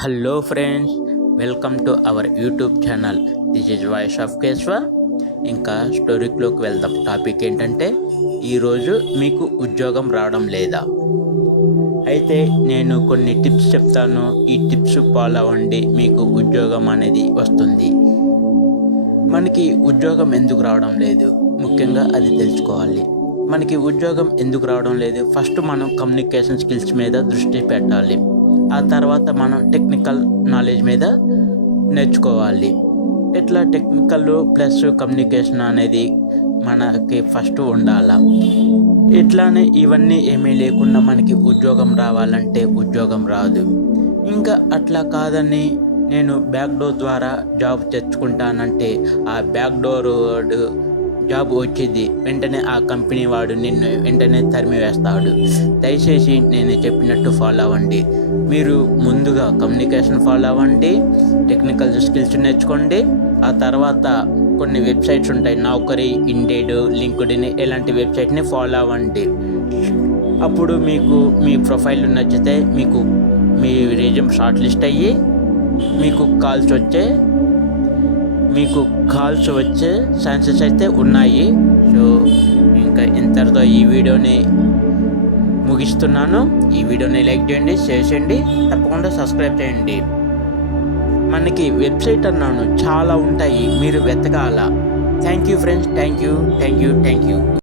Hello friends, welcome to our YouTube channel. This is voice of Keshava. ఇంకా స్టోరీలోకి వెళ్దాం. Topic ఏంటంటే, ఈరోజు మీకు ఉద్యోగం రావడం లేదా? అయితే నేను కొన్ని టిప్స్ చెప్తాను. ఈ టిప్స్ ఫాలో అవ్వండి, మీకు ఉద్యోగం అనేది వస్తుంది. మనకి ఉద్యోగం ఎందుకు రావడం లేదు, ముఖ్యంగా అది తెలుసుకోవాలి. మనకి ఉద్యోగం ఎందుకు రావడం లేదు? ఫస్ట్ మనం కమ్యూనికేషన్ స్కిల్స్ మీద దృష్టి పెట్టాలి. ఆ తర్వాత మనం టెక్నికల్ నాలెడ్జ్ మీద నేర్చుకోవాలి. ఇట్లా టెక్నికల్ ప్లస్ కమ్యూనికేషన్ అనేది మనకి ఫస్ట్ ఉండాల. ఇట్లానే ఇవన్నీ ఏమీ లేకుండా మనకి ఉద్యోగం రావాలంటే ఉద్యోగం రాదు. ఇంకా అట్లా కాదని నేను బ్యాక్ డోర్ ద్వారా జాబ్ తెచ్చుకుంటానంటే ఆ బ్యాక్ డోర్ జాబ్ వచ్చింది వెంటనే ఆ కంపెనీ వాడు నిన్ను వెంటనే తరిమి వేస్తాడు. దయచేసి నేను చెప్పినట్టు ఫాలో అవ్వండి. మీరు ముందుగా కమ్యూనికేషన్ ఫాలో అవ్వండి, టెక్నికల్ స్కిల్స్ నేర్చుకోండి. ఆ తర్వాత కొన్ని వెబ్సైట్స్ ఉంటాయి, నౌకరీ, ఇండీడ్, లింక్డ్ఇన్, ఇలాంటి వెబ్సైట్ని ఫాలో అవ్వండి. అప్పుడు మీకు మీ ప్రొఫైల్ నచ్చితే మీకు మీ రెజ్యూమ్ షార్ట్ లిస్ట్ అయ్యి మీకు కాల్స్ వచ్చే ఛాన్సెస్ అయితే ఉన్నాయి. సో ఇంకా ఇంతటితో ఈ వీడియోని ముగిస్తున్నాను. ఈ వీడియోని లైక్ చేయండి, షేర్ చేయండి, తప్పకుండా సబ్స్క్రైబ్ చేయండి. మనకి వెబ్సైట్ అన్నాను చాలా ఉంటాయి, మీరు వెతకాల. Thank you friends, thank you.